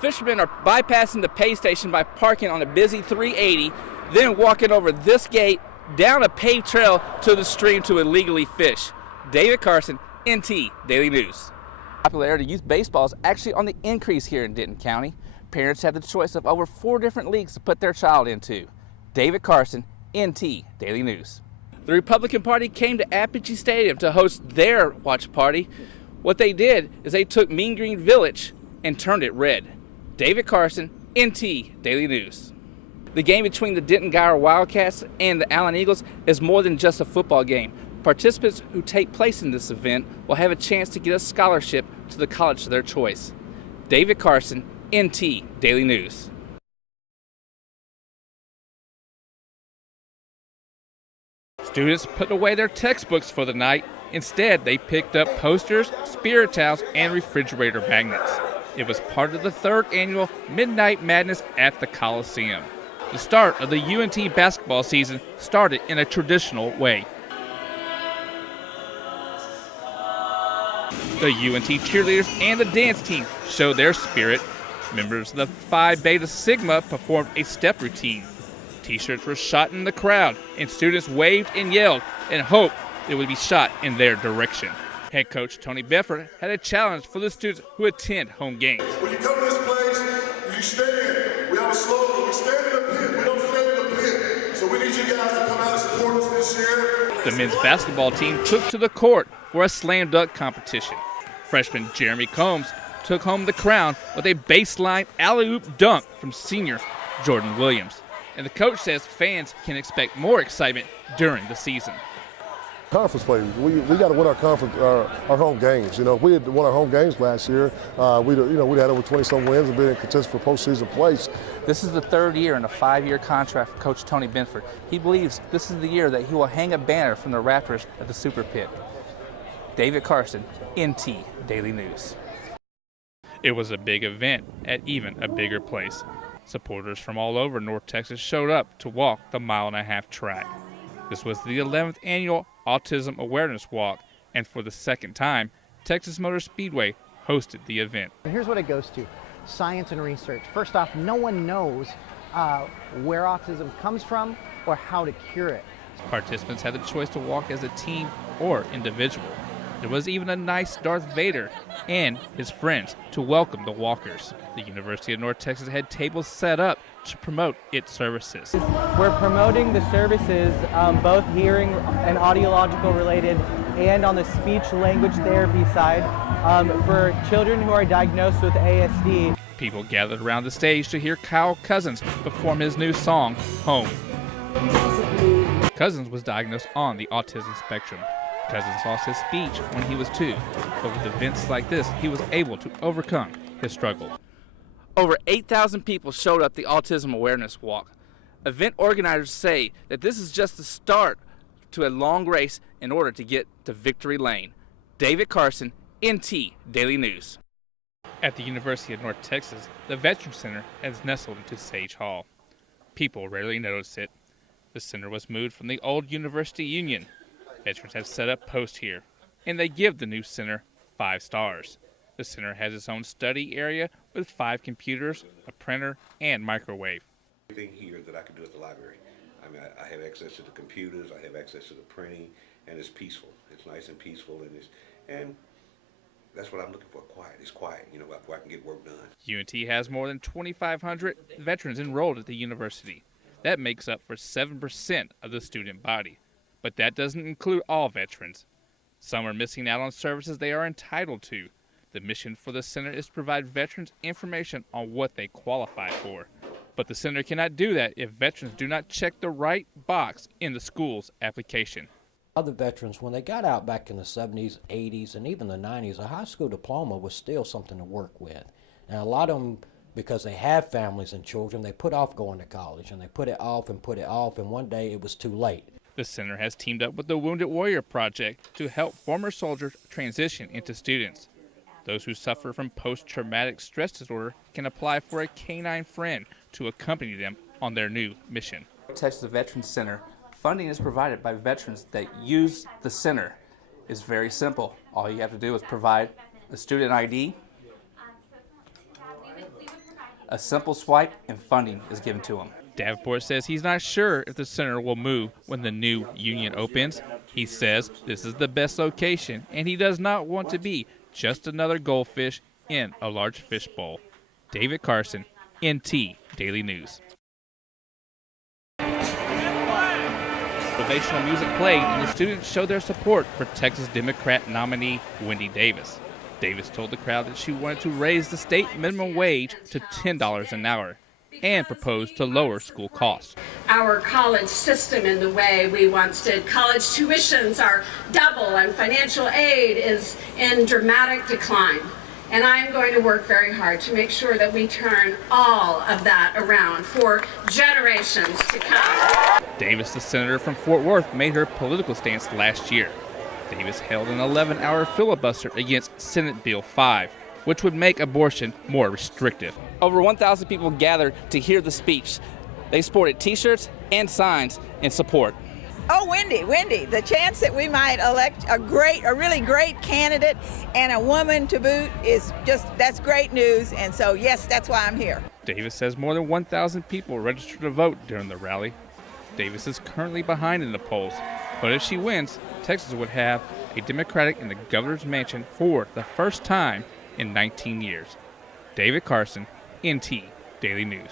Fishermen are bypassing the pay station by parking on a busy 380, then walking over this gate, down a paved trail to the stream to illegally fish. David Carson, NT Daily News. Popularity of youth baseball is actually on the increase here in Denton County. Parents have the choice of over 4 different leagues to put their child into. David Carson, NT Daily News. The Republican Party came to Apogee Stadium to host their watch party. What they did is they took Mean Green Village and turned it red. David Carson, NT Daily News. The game between the Denton Guyer Wildcats and the Allen Eagles is more than just a football game. Participants who take place in this event will have a chance to get a scholarship to the college of their choice. David Carson, NT Daily News. Students put away their textbooks for the night. Instead, they picked up posters, spirit towels, and refrigerator magnets. It was part of the 3rd annual Midnight Madness at the Coliseum. The start of the UNT basketball season started in a traditional way. The UNT cheerleaders and the dance team showed their spirit. Members of the Phi Beta Sigma performed a step routine. T-shirts were shot in the crowd, and students waved and yelled and hoped it would be shot in their direction. Head coach Tony Bedford had a challenge for the students who attend home games. When you come to this place, you stand. We have a slogan. We stand in the pit. We don't stand in the pit. So we need you guys to come out and support us this year. The men's basketball team took to the court for a slam dunk competition. Freshman Jeremy Combs took home the crown with a baseline alley-oop dunk from senior Jordan Williams. And the coach says fans can expect more excitement during the season. Conference play, we got to win our conference, our home games. You know, if we had won our home games last year, we'd had over 20-some wins and been in contention for postseason place. This is the 3rd year in a 5-year contract for Coach Tony Bedford. He believes this is the year that he will hang a banner from the rafters at the Super Pit. David Carson, NT Daily News. It was a big event at even a bigger place. Supporters from all over North Texas showed up to walk the 1.5-mile track. This was the 11th annual Autism Awareness Walk, and for the 2nd time, Texas Motor Speedway hosted the event. Here's what it goes to: science and research. First off, no one knows where autism comes from or how to cure it. Participants had the choice to walk as a team or individual. There was even a nice Darth Vader and his friends to welcome the walkers. The University of North Texas had tables set up to promote its services. We're promoting the services, both hearing and audiological related and on the speech language therapy side for children who are diagnosed with ASD. People gathered around the stage to hear Kyle Cousins perform his new song, Home. Cousins was diagnosed on the autism spectrum. Cousins lost his speech when he was 2, but with events like this, he was able to overcome his struggle. Over 8,000 people showed up the Autism Awareness Walk. Event organizers say that this is just the start to a long race in order to get to victory lane. David Carson, NT Daily News. At the University of North Texas, the Veterans Center is nestled into Sage Hall. People rarely notice it. The center was moved from the old University Union. Veterans have set up posts here, and they give the new center 5 stars. The center has its own study area with 5 computers, a printer, and microwave. Everything here that I can do at the library. I mean, I have access to the computers, I have access to the printing, and it's peaceful. It's nice and peaceful, and that's what I'm looking for. Quiet. It's quiet, where I can get work done. UNT has more than 2,500 veterans enrolled at the university. That makes up for 7% of the student body. But that doesn't include all veterans. Some are missing out on services they are entitled to. The mission for the center is to provide veterans information on what they qualify for. But the center cannot do that if veterans do not check the right box in the school's application. Other veterans, when they got out back in the 70s, 80s, and even the 90s, a high school diploma was still something to work with. And a lot of them, because they have families and children, they put off going to college, and they put it off, and one day it was too late. The center has teamed up with the Wounded Warrior Project to help former soldiers transition into students. Those who suffer from post-traumatic stress disorder can apply for a canine friend to accompany them on their new mission. Texas Veterans Center. Funding is provided by veterans that use the center. It's very simple. All you have to do is provide a student ID, A simple swipe and funding is given to them. Davenport says he's not sure if the center will move when the new union opens. He says this is the best location, and he does not want to be just another goldfish in a large fish bowl. David Carson, NT Daily News. Motivational music played, and the students showed their support for Texas Democrat nominee Wendy Davis. Davis told the crowd that she wanted to raise the state minimum wage to $10 an hour and proposed to lower school costs. Our college system in the way we once did. College tuitions are double and financial aid is in dramatic decline. And I'm going to work very hard to make sure that we turn all of that around for generations to come. Davis, the senator from Fort Worth, made her political stance last year. Davis held an 11-hour filibuster against Senate Bill 5, which would make abortion more restrictive. Over 1,000 people gathered to hear the speech. They sported T-shirts and signs in support. Oh, Wendy, the chance that we might elect a really great candidate and a woman to boot that's great news. And so, yes, that's why I'm here. Davis says more than 1,000 people registered to vote during the rally. Davis is currently behind in the polls, but if she wins, Texas would have a Democratic in the governor's mansion for the first time in 19 years. David Carson, NT Daily News.